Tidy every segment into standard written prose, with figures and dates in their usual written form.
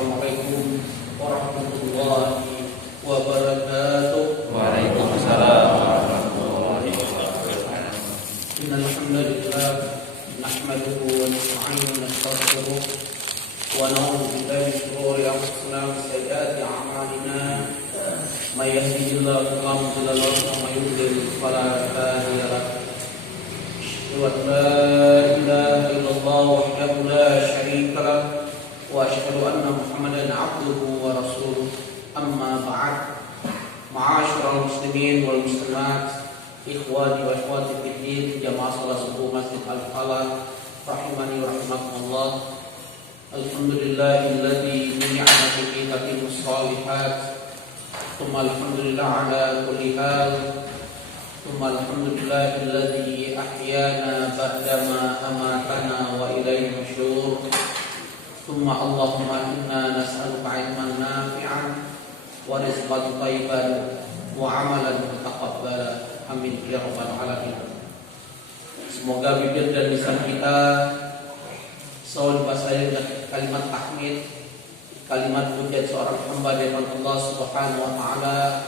Assalamualaikum warahmatullahi wabarakatuh. Waalaikumsalam warahmatullahi wabarakatuh. Innal hamdalillah nahmaduhu wa nasta'inuhu wa nastaghfiruh wa na'udzu billahi min shururi anfusina wa min sayyiati a'malina. May yahdihillahu fala mudilla lahu wa may yudlil fala hadiya lahu. Wa la ilaha illallah wahdahu la syarika lahu wa asyhadu anna Muhammadan 'abduhu wa rasuluh. Amma ba'd. Ma'asyiral muslimin wal muslimat, ikhwani wa akhwati fid din, jamaah salat subuh Masjid Al-Falah rahimani wa rahimakumullah. Alhamdulillahilladzi bi ni'matihi tatimmus shalihat. Tsumma alhamdulillah ala kulli hal. Tsumma alhamdulillahilladzi ahyana ba'dama amatana wa ilaihi nusyur. Tsumma Allahumma inna nas'aluka 'ilman nafi'an wa rizqan thayyiban wa 'amalan mutaqabbalan. Amin ya rabbal alamin. Semoga bibir dan lisan kita selalu dibasahi dengan kalimat tahmid, kalimat pujian seorang hamba dari Allah Subhanahu wa taala,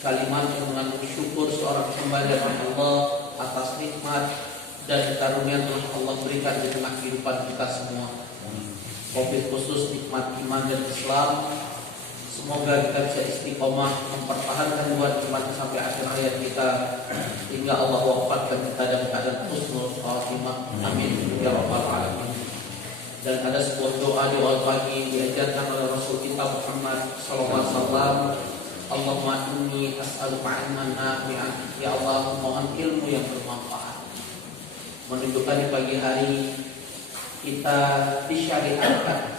kalimat yang mengandung syukur seorang hamba dari Allah atas nikmat dan karunia yang telah Allah berikan di tengah kehidupan kita semua. Wabil khusus nikmat iman dan Islam. Semoga kita bisa istiqomah mempertahankan dua nikmat sampai akhir hayat kita, hingga Allah wafatkan kita dalam keadaan husnul khatimah. Amin ya rabbal alamin. Dan ada sebuah doa pagi diajarkan oleh Rasul kita Muhammad sallallahu alaihi wasallam. Allahumma inni as'aluka 'ilman nafi'an. Ya Allah, mohon ilmu yang bermanfaat. Menunjukkan di pagi hari kita disyariatkan,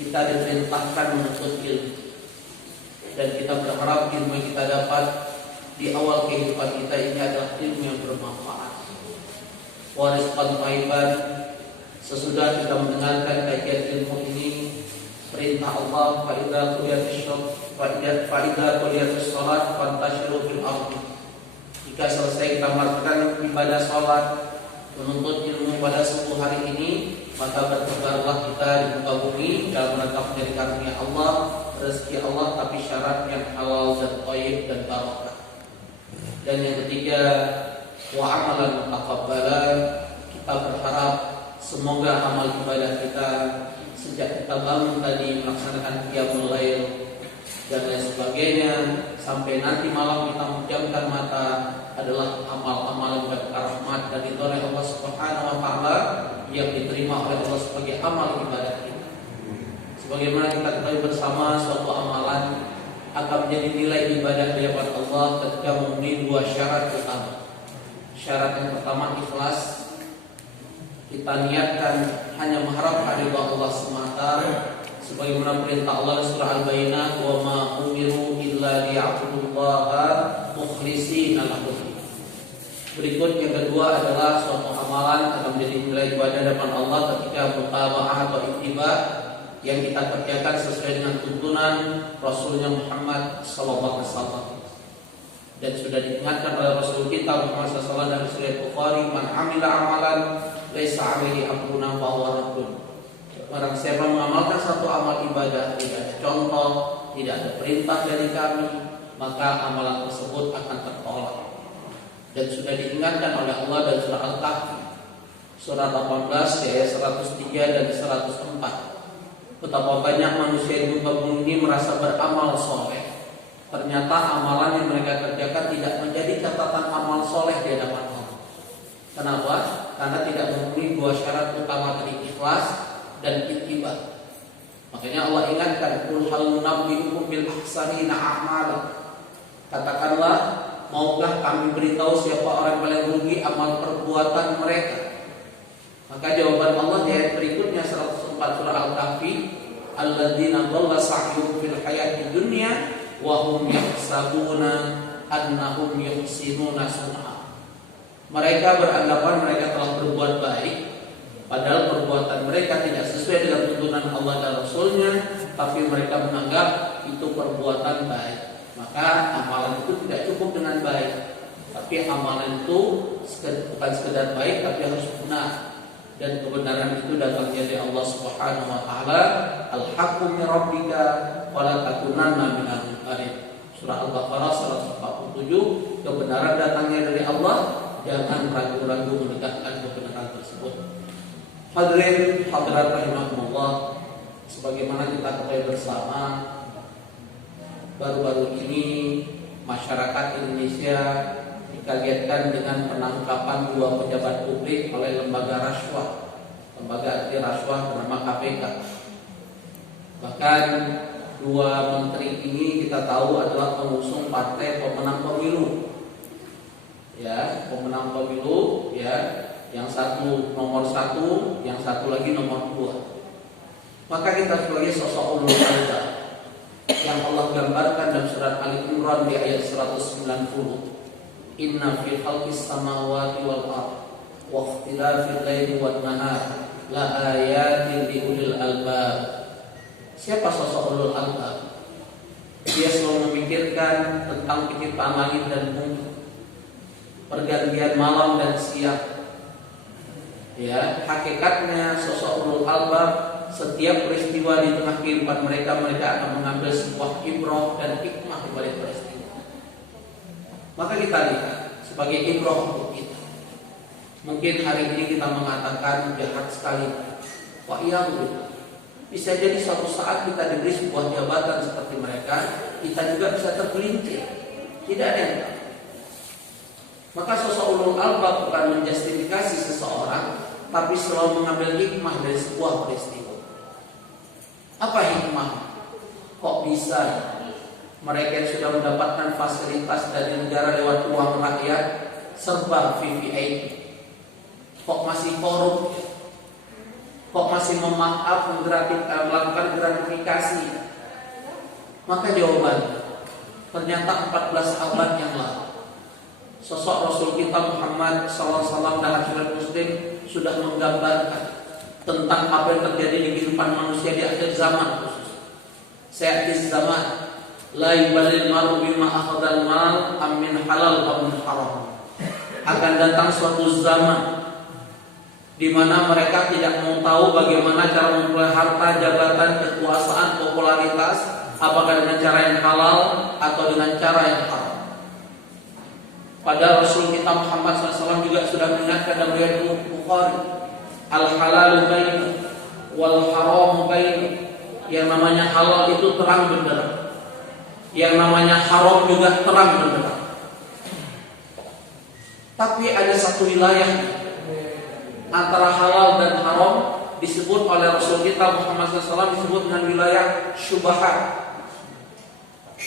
kita diperintahkan menuntut ilmu, dan kita berharap ilmu yang kita dapat di awal kehidupan kita ini adalah ilmu yang bermanfaat. Wa rizqan thayyiban. Sesudah kita mendengarkan kajian ilmu ini, perintah Allah, fa idza qudiyatis shalat fantashiru fil ardi. Jika selesai kita melakukan ibadah salat, menuntut ilmu pada subuh hari ini, maka bertebarlah kita di muka bumi dalam rangka mencari karunia Allah, rezeki Allah, tapi syarat yang halal dan thayyib dan barakah. Dan yang ketiga, wa amalan mutaqabbalan. Kita berharap semoga amal ibadah kita sejak kita bangun tadi melaksanakan qiyamul lail dan lain sebagainya sampai nanti malam kita memejamkan mata adalah amal-amal yang berkahmat dan ditolak Allah Subhanahu wa taala, yang diterima oleh Allah sebagai amal ibadah kita. Sebagaimana kita ketahui bersama, suatu amalan akan menjadi nilai ibadah di hadapan Allah ketika memenuhi dua syarat utama. Syarat yang pertama ikhlas. Kita niatkan hanya mengharapkan ridha Allah semata, sebagaimana perintah Allah surah Al-Bayyinah, wa ma umiru illa liya'budullaha mukhlishina lahu. Berikut yang kedua adalah suatu amalan akan menjadi nilai ibadah hadapan Allah ketika mutaba'ah atau ittiba, yang kita kerjakan sesuai dengan tuntunan Rasulnya Muhammad sallallahu alaihi wasallam. Dan sudah diingatkan oleh Rasul kita Muhammad sallallahu alaihi wasallam dalam Sahih Bukhari, man amila amalan laisa alaihi amruna fa huwa raddun. Barang siapa mengamalkan satu amal ibadah tidak ada contoh, tidak ada perintah dari kami, maka amalan tersebut akan tertolak. Dan sudah diingatkan oleh Allah dalam surah Al-Kahfi surah 18 ayat 103 dan 104, betapa banyak manusia di muka bumi ini merasa beramal soleh, ternyata amalan yang mereka kerjakan tidak menjadi catatan amal soleh di hadapan Allah. Kenapa? Karena tidak memenuhi dua syarat utama tadi, ikhlas dan ittiba. Makanya Allah ingatkan, qul hal nunabbi'ukum bil akhsarina a'mala. Katakanlah, maukah kami beritahu siapa orang paling rugi amal perbuatan mereka? Maka jawaban Allah di ayat berikutnya 104 surah Al-Kahfi, alladzina dhalla sa'yuhum fil hayati dunya wa hum yahsabuna annahum yuhsinuna sun'a. Mereka beranggapan mereka telah berbuat baik, padahal perbuatan mereka tidak sesuai dengan tuntunan Allah dan Rasulnya, tapi mereka menganggap itu perbuatan baik. Maka amalan itu tidak cukup dengan baik, tapi amalan itu bukan sekedar baik, tapi harus benar. dan kebenaran itu datang dari Allah Subhanahu wa taala. Al-haqqu min rabbika wa la takunanna minal mumtarin. Surah Al-Baqarah 147, kebenaran datangnya dari Allah, jangan ragu-ragu menegakkan kebenaran tersebut. Hadirin hadirat rahimakumullah, sebagaimana kita ketahui bersama, baru-baru ini masyarakat Indonesia dikagetkan dengan penangkapan 2 pejabat publik oleh lembaga rasuah, lembaga anti rasuah bernama KPK. Bahkan 2 menteri ini kita tahu adalah pengusung partai pemenang pemilu, ya, pemenang pemilu, ya, yang satu nomor 1, yang satu lagi nomor 2. Maka kita sebagai sosok ulul albab yang Allah gambarkan dalam surat Ali Imran di ayat 190, Inna fi khalqis samawati wal ardh wa ikhtilafil laili wan nahar la ayatin li ulil albab. Siapa sosok ulul albab? Dia selalu memikirkan tentang penciptaan langit dan bumi, pergantian malam dan siang. Ya, hakikatnya sosok ulul albab, setiap peristiwa di tengah kehidupan mereka akan mengambil sebuah ibrah dan hikmah di balik peristiwa. Maka kita lihat sebagai ibrah untuk kita. Mungkin hari ini kita mengatakan jahat sekali. Wah, iya betul. Bisa jadi suatu saat kita diberi sebuah jabatan seperti mereka, kita juga bisa tergelincir. Tidak ada yang tahu. Maka sosok ulul albab bukan menjustifikasi seseorang, tapi selalu mengambil hikmah dari sebuah peristiwa. Apa hikmah? Kok bisa mereka yang sudah mendapatkan fasilitas dari negara lewat uang rakyat serba VVIP, kok masih korup? Kok masih melakukan gratifikasi? Maka jawaban, ternyata 14 abad yang lalu sosok Rasul kita Muhammad SAW dalam hadis Muslim sudah menggambarkan tentang apa yang terjadi di kehidupan manusia di akhir zaman khusus. Sa'atis zaman la yubalil maru bima akhadal mal am min halal am min haram. Akan datang suatu zaman di mana mereka tidak mau tahu bagaimana cara memperoleh harta, jabatan, kekuasaan, popularitas, apakah dengan cara yang halal atau dengan cara yang haram. Padahal Rasul kita Muhammad SAW juga sudah mengingatkan dalam riwayat Bukhari, al-halalu bain wal haram bain. Yang namanya halal itu terang benderang, yang namanya haram juga terang benderang. Tapi ada satu wilayah antara halal dan haram disebut oleh Rasul kita Muhammad SAW disebut dengan wilayah syubhat.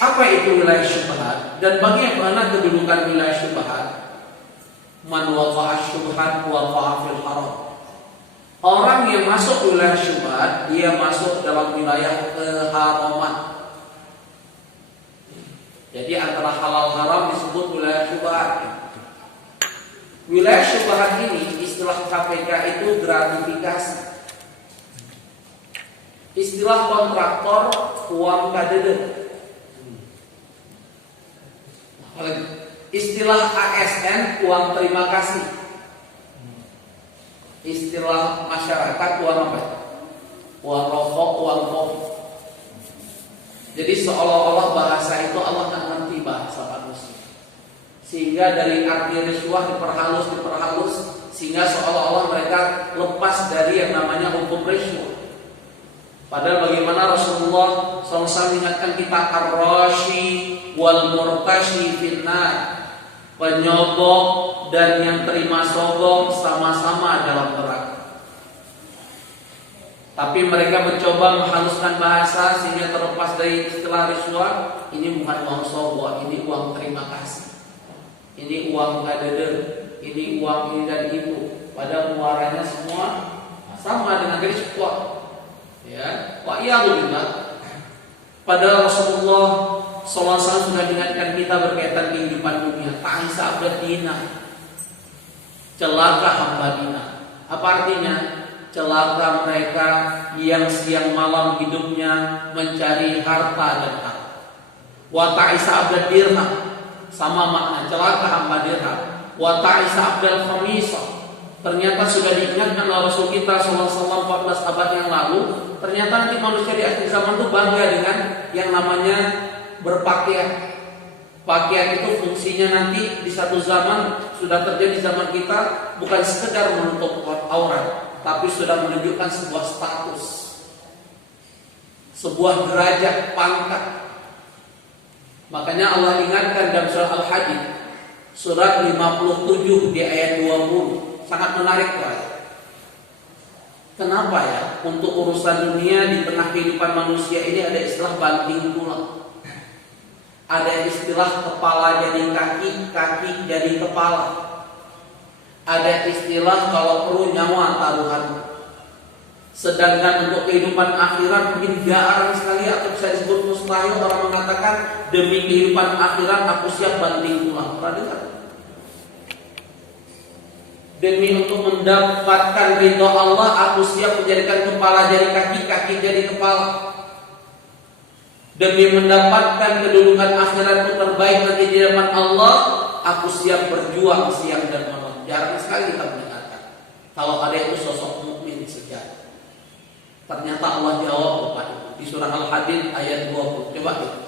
Apa itu wilayah syubhat dan bagaimana kedudukan wilayah syubhat? Man waqa'a syubhat waqa'a fil haram. Orang yang masuk wilayah syubhat, dia masuk dalam wilayah keharaman. Jadi antara halal haram disebut wilayah syubhat. Wilayah syubhat ini istilah KPK itu gratifikasi. Istilah kontraktor uang kadede. Istilah ASN uang terima kasih. Istilah masyarakat uang apa? Uang rokok, uang kopi. Jadi seolah-olah bahasa itu Allah tak ngerti bahasa manusia. Sehingga dari arti risuah diperhalus, sehingga seolah-olah mereka lepas dari yang namanya hukum risuah. Padahal bagaimana Rasulullah SAW mengingatkan kita ar-rashi wal murtashi finnar, penyogok dan yang terima sogok sama-sama dalam neraka. Tapi mereka mencoba menghaluskan bahasa sehingga terlepas dari istilah risuah. Ini bukan uang sogok, ini uang terima kasih. Ini uang kadede, ini uang ini dan itu. Pada muaranya semua sama dengan risuah. Ya, wa iyadulillah. Padahal Rasulullah SAW sudah mengingatkan kita berkaitan kehidupan dunia. Ta'isa abdina, celaka hamba dina. Apa artinya? Celaka mereka yang siang malam hidupnya mencari harta dan harta. Wa ta'isa abdal dirham, sama makna celaka hamba dirham. Wa ta'isa abdal khamisah, Ternyata sudah diingatkan oleh Rasul kita SAW 14 abad yang lalu. Ternyata nanti manusia di akhir zaman itu bangga dengan yang namanya berpakaian. Pakaian itu fungsinya nanti di satu zaman sudah terjadi zaman kita bukan sekedar menutup aurat, tapi sudah menunjukkan sebuah status, sebuah derajat, pangkat. Makanya Allah ingatkan dalam surah Al-Hadid surat 57 di ayat 20. Sangat menarik ayat. Kenapa ya? Untuk urusan dunia di tengah kehidupan manusia ini ada istilah banting tulang. Ada istilah kepala jadi kaki, kaki jadi kepala. Ada istilah kalau perlu nyawa taruhan. Sedangkan untuk kehidupan akhirat mungkin jarang sekali atau bisa disebut mustahil orang mengatakan demi kehidupan akhirat aku siap banting tulang. Pernah dengar? Demi untuk mendapatkan ridho Allah aku siap menjadikan kepala jadi kaki, kaki jadi kepala. Demi mendapatkan kedudukan akhirat itu terbaik nanti di hadapan Allah, aku siap berjuang siang dan malam. Jarang sekali kita mendengarkan. Kalau ada itu sosok mukmin sejati. Ternyata Allah jawab kepada di surah Al-Hadid ayat 20. Coba kita.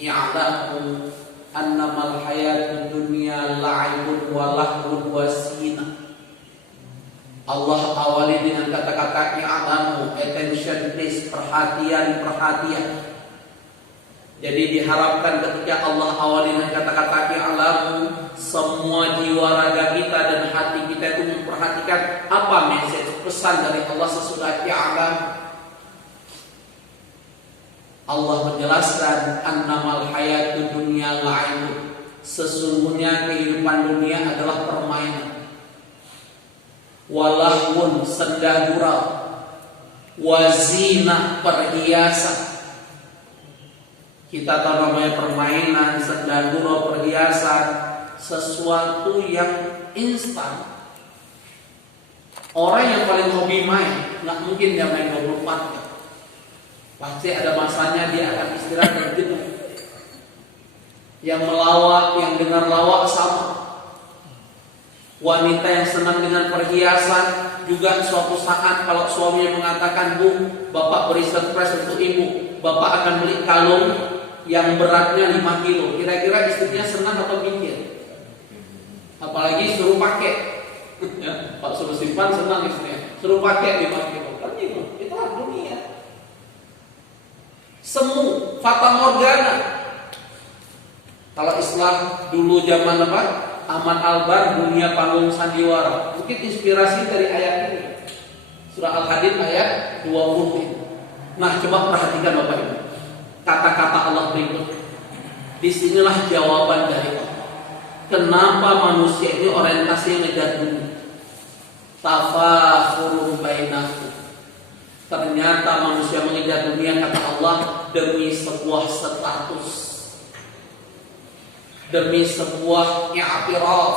Ya'lamu annamal hayatud dunya la'ibun wa lahwun wa zinah. Allah awali dengan kata-kata i'lamu, attention please, perhatian. Jadi diharapkan ketika Allah awali dengan kata-kata i'lamu, semua jiwa raga kita dan hati kita itu memperhatikan apa message pesan dari Allah sesudah i'lam. Allah menjelaskan annamal hayatud dunya la'ibun, sesungguhnya kehidupan dunia adalah permainan. Walahun senda gurau, wazina perhiasan. Kita tahu namanya permainan, senda gurau, perhiasan, sesuatu yang instan. Orang yang paling hobi main, nggak mungkin dia main 24 jam. Pasti ada masanya dia akan istirahat dan jenuh. Yang melawak, yang dengar lawak sama. Wanita yang senang dengan perhiasan juga suatu saat kalau suaminya mengatakan, "Bu, Bapak beri surprise untuk Ibu. Bapak akan beli kalung yang beratnya 5 kilo." Kira-kira istrinya senang atau mikir? Apalagi suruh pakai. Ya, Pak suruh simpan senang istrinya. Suruh pakai 5 kilo. Kan itu itulah dunia. Semu, fata morgana. Kalau Islam dulu zaman apa? Ahmad Albar, dunia panggung sandiwara. Mungkin inspirasi dari ayat ini. Surah Al-Hadid ayat 20. Nah, coba perhatikan Bapak Ibu. Kata-kata Allah berikut. Disinilah jawaban dari Allah. Kenapa manusia ini orientasinya ngejar dunia? Tafakhurun bainakum. Ternyata manusia mengejar dunia, kata Allah, demi sebuah status, demi sebuah i'tiraf,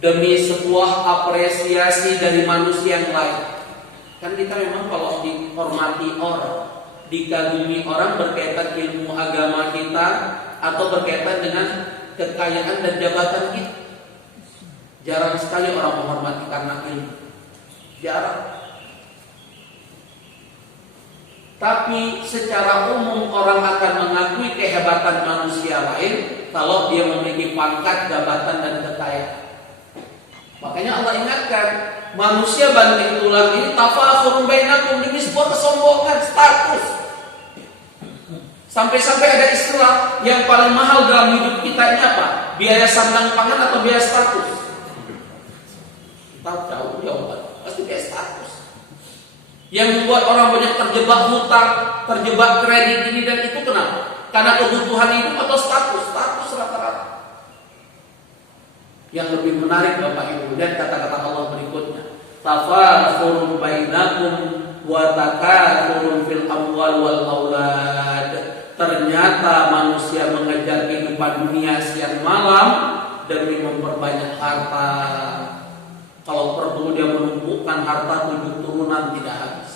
demi sebuah apresiasi dari manusia yang lain. Kan kita memang kalau dihormati orang, dikagumi orang berkaitan ilmu agama kita atau berkaitan dengan kekayaan dan jabatan kita. Jarang sekali orang menghormati karena ilmu. Jarang. Tapi secara umum orang akan mengakui kehebatan manusia lain kalau dia memiliki pangkat, jabatan, dan kekayaan. Makanya Allah ingatkan, manusia banting tulang ini tafakhurun bainakum, demi sebuah kesombongan, status. Sampai-sampai ada istilah yang paling mahal dalam hidup kita ini apa? Biaya sandang pangan atau biaya status? Kita jauh jawaban, pasti biaya status. Yang membuat orang banyak terjebak hutang, terjebak kredit ini dan itu kenapa? Karena kebutuhan hidup atau status rata-rata. Yang lebih menarik Bapak Ibu, dan kata-kata Allah berikutnya, tafakhurun bainakum wa takathurun fil amwal wal aulad. Ternyata manusia mengejar kehidupan dunia siang malam demi memperbanyak harta. Kalau perlu dia menumpukan harta 7 turunan tidak habis.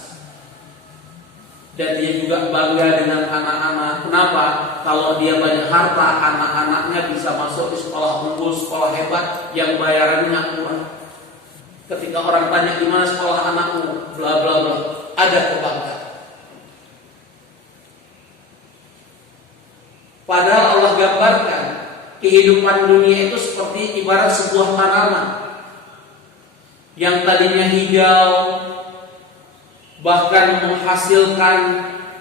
Dan dia juga bangga dengan anak-anak. Kenapa? Kalau dia banyak harta, anak-anaknya bisa masuk di sekolah unggul, sekolah hebat yang bayarannya murah. Ketika orang tanya di mana sekolah anakmu, bla bla bla, ada kebanggaan. Padahal Allah gambarkan kehidupan dunia itu seperti ibarat sebuah tanaman yang tadinya hijau, bahkan menghasilkan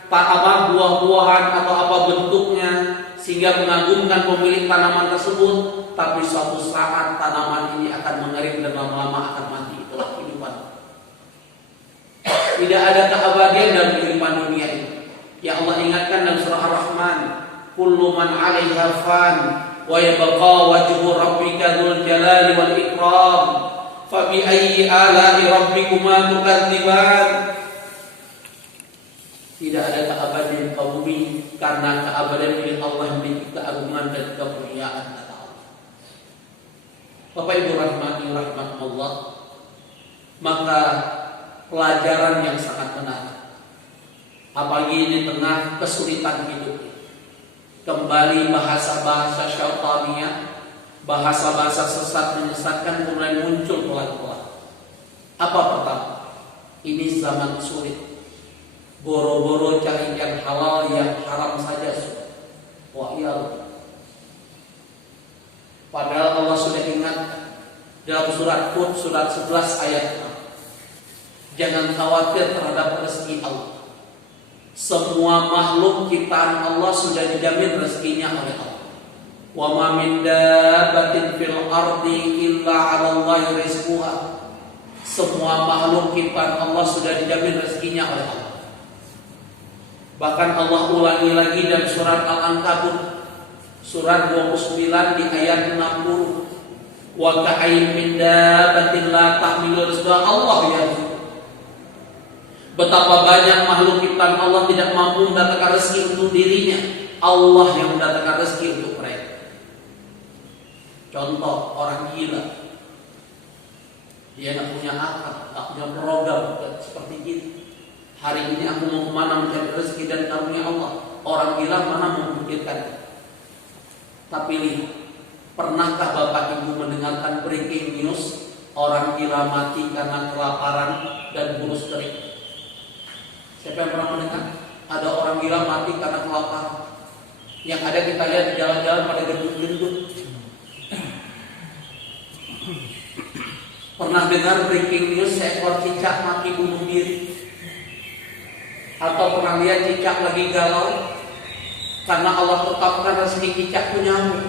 buah-buahan atau apa bentuknya sehingga mengagumkan pemilik tanaman tersebut, tapi suatu saat tanaman ini akan mengering dan lama-lama akan mati. Itulah kehidupan. Tidak ada keabadian dalam kehidupan dunia ini. Ya Allah ingatkan dalam surah Ar-Rahman, kullu man 'alaiha fan wa yabqa wajhu rabbika dzul jalali wal ikram fa bi ayyi ala'i rabbikuma tukadziban. Tidak ada keabadian di bumi karena keabadian milik Allah yang memiliki keagungan dan kemuliaan kata Allah. Bapak Ibu rahmati rahmatullah, maka pelajaran yang sangat menarik apalagi di tengah kesulitan hidup. Kembali bahasa-bahasa syaitaniyah, bahasa-bahasa sesat menyesatkan mulai muncul pelan-pelan. Apa pertama? Ini zaman sulit. Boro-boro cari yang halal, yang haram saja sudah. Wah iya. Padahal Allah sudah ingatkan dalam surat Hud surat 11 ayat 6. Jangan khawatir terhadap rezeki Allah. Semua makhluk ciptaan Allah sudah dijamin rezekinya oleh Allah. Wa ma min dabbatin fil ardi illa 'ala Allahi rizquha. Semua makhluk ciptaan Allah sudah dijamin rezekinya oleh Allah. Bahkan Allah ulangi lagi dalam surat Al-Ankabut surat 29 di ayat 60. Wa ka'ayyin min dabbatin la tahmilu rizqaha Allah yarzuqha. Betapa banyak makhluk ciptaan Allah tidak mampu mendatangkan rezeki untuk dirinya. Allah yang mendatangkan rezeki untuk mereka. Contoh orang gila, dia tidak punya akal, tidak punya program seperti kita. Hari ini aku mau kemana mencari rezeki dan karunia Allah. Orang gila mana memikirkan. Tapi lihat, pernahkah Bapak Ibu mendengarkan breaking news orang gila mati karena kelaparan dan kurus kering? Siapa yang pernah mendengar? Ada orang gila mati karena kelaparan. Yang ada kita lihat di jalan-jalan pada gendut-gendut. Pernah dengar breaking news seekor cicak mati bunuh diri? Atau pernah lihat cicak lagi galau karena Allah tetapkan rezeki cicak itu nyamuk.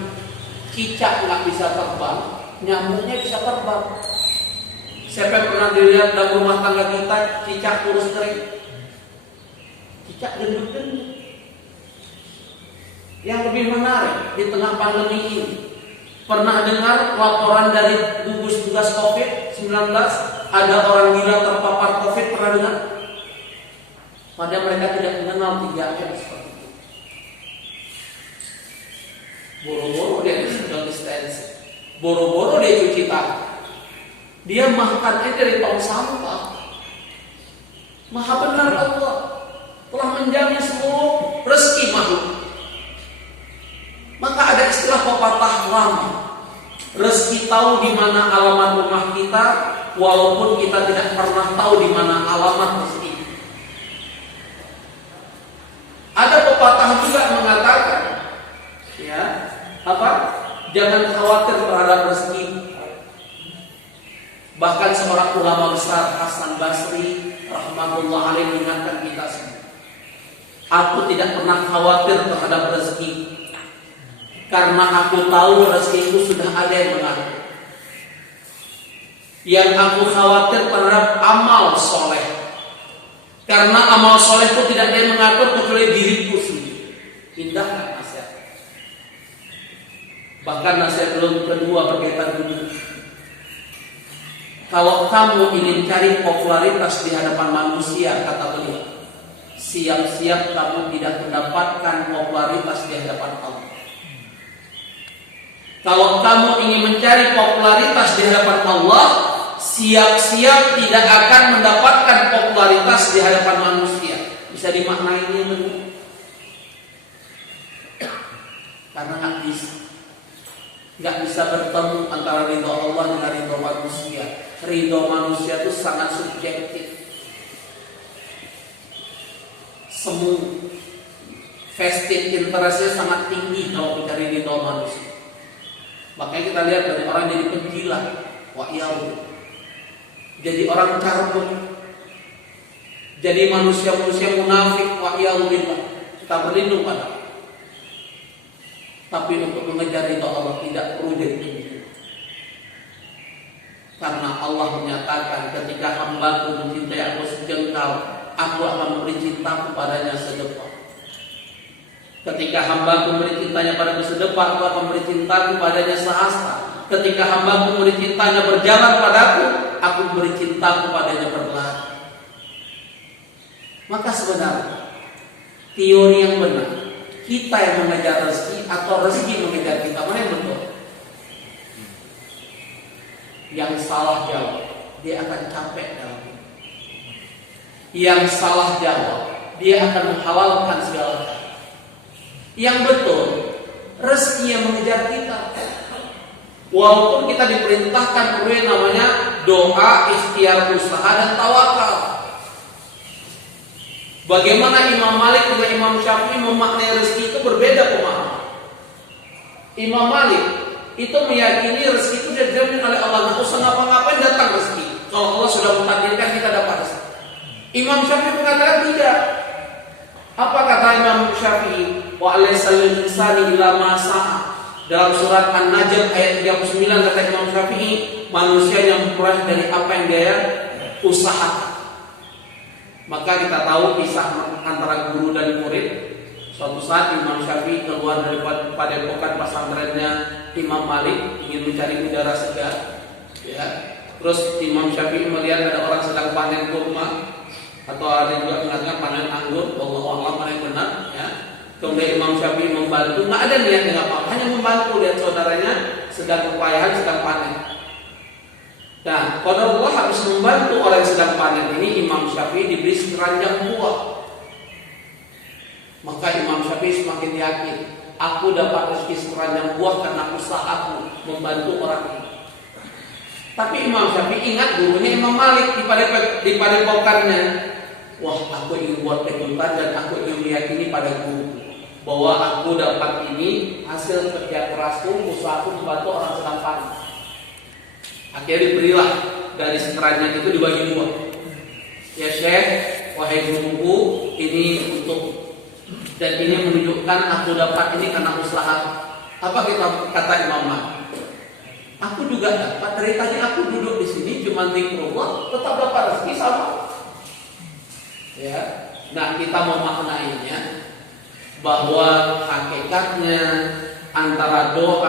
Cicak nggak bisa terbang, nyamuknya bisa terbang. Siapa yang pernah dilihat dalam rumah tangga kita cicak kurus kering, cicak gendut-gendut? Yang lebih menarik di tengah pandemi ini, pernah dengar laporan dari gugus tugas COVID-19 ada orang gila terpapar COVID? Pernah dengar? Padahal mereka tidak mengenal 3M seperti itu. Boro-boro dia social distancing, boro-boro dia cuci tangan, dia makannya dari tong sampah. Maha benar Allah telah menjamin seluruh rezeki makhluk. Maka ada istilah pepatah lama, rezeki tahu di mana alamat rumah kita, walaupun kita tidak pernah tahu di mana alamat rezeki. Ada pepatah juga mengatakan, ya, apa? Jangan khawatir terhadap rezeki. Bahkan seorang ulama besar Hasan Basri rahmatullah alaih mengingatkan kita semua. Aku tidak pernah khawatir terhadap rezeki, karena aku tahu rezeki itu sudah ada yang mengatur. Yang aku khawatir terhadap amal soleh, karena amal soleh itu tidak ada yang mengatur kecuali diriku sendiri. Indah nasihat. Bahkan nasihat belum kedua berkaitan dunia. Kalau kamu ingin cari popularitas di hadapan manusia, kata beliau, siap-siap kamu tidak mendapatkan popularitas di hadapan Allah. Kalau kamu ingin mencari popularitas di hadapan Allah, siap-siap tidak akan mendapatkan popularitas di hadapan manusia. Bisa dimaknai ini karena nggak bisa bertemu antara ridho Allah dengan ridho manusia. Ridho manusia itu sangat subjektif. Semu vested interestnya sangat tinggi kalau mencari ridho manusia. Makanya kita lihat dari orang jadi penjilat, jadi orang carbon, jadi manusia-manusia munafik, kita berlindung pada Allah. Tapi untuk mengejar ridho Allah tidak perlu jadi penjilat. Karena Allah menyatakan ketika hamba-Ku mencintai Aku sejengkal, Aku akan memberi cinta kepadanya sedepak. Ketika hamba-Ku memberi cintanya padaku sedepak, Aku akan memberi cinta kepadanya sehasta. Ketika hamba-Ku memberi cintanya berjalan padaku, Aku memberi cinta kepadanya berlari. Maka sebenarnya teori yang benar, kita yang mengejar rezeki atau rezeki mengejar kita, mana yang betul? Yang salah jawab, dia akan capek dalam hidup. Yang salah jawab, dia akan menghalalkan segala hal. Yang betul, rezeki yang mengejar kita. Walaupun kita diperintahkan namanya doa, ikhtiar, usaha, dan tawakal. Bagaimana Imam Malik dengan Imam Syafi'i memaknai rezeki itu berbeda pemahaman. Imam Malik itu meyakini rezeki itu dijamin oleh Allah. Nggak usah ngapa-ngapain datang rezeki. Kalau Allah sudah mentakdirkan kita dapat rezeki. Imam Syafi'i mengatakan tidak. Apa kata Imam Syafi'i? Wa alaysal insani illa ma sa'a. Dalam surat An-Najm ayat 39 kata Imam Syafi'i, manusia yang memperoleh dari apa yang dia usahakan. Maka kita tahu kisah antara guru dan murid. Suatu saat Imam Syafi'i keluar dari padepokan pesantrennya Imam Malik ingin mencari udara segar. Ya. Terus Imam Syafi'i melihat ada orang sedang panen kurma, atau ada juga mengatakan panen anggur. Wallahu a'lam mana yang benar. Ya. Kemudian Imam Syafi'i membantu. Nggak ada niatnya apa-apa, hanya membantu lihat saudaranya sedang upayahan, sedang panen. Nah, qadarullah habis membantu orang yang sedang panen ini, Imam Syafi'i diberi sekeranjang buah. Maka Imam Syafi'i semakin yakin, aku dapat rezeki sekeranjang buah karena usahaku membantu orang ini. Tapi Imam Syafi'i ingat gurunya Imam Malik di padepokannya. Wah, aku ingin buat kejutan dan aku ingin meyakini pada guru bahwa aku dapat ini hasil kerja kerasku, usahaku membantu orang sedang panen. Akhirnya diberilah dari sekeranjang itu dibagi dua. Ya Syekh, wahai guruku, ini untuk dan ini menunjukkan aku dapat ini karena usaha. Apa kata Imam Malik? Aku juga dapat, dari tadi aku duduk di sini cuma zikrullah, tetap dapat rezeki sama. Ya, nah kita memaknainya bahwa hakikatnya antara doa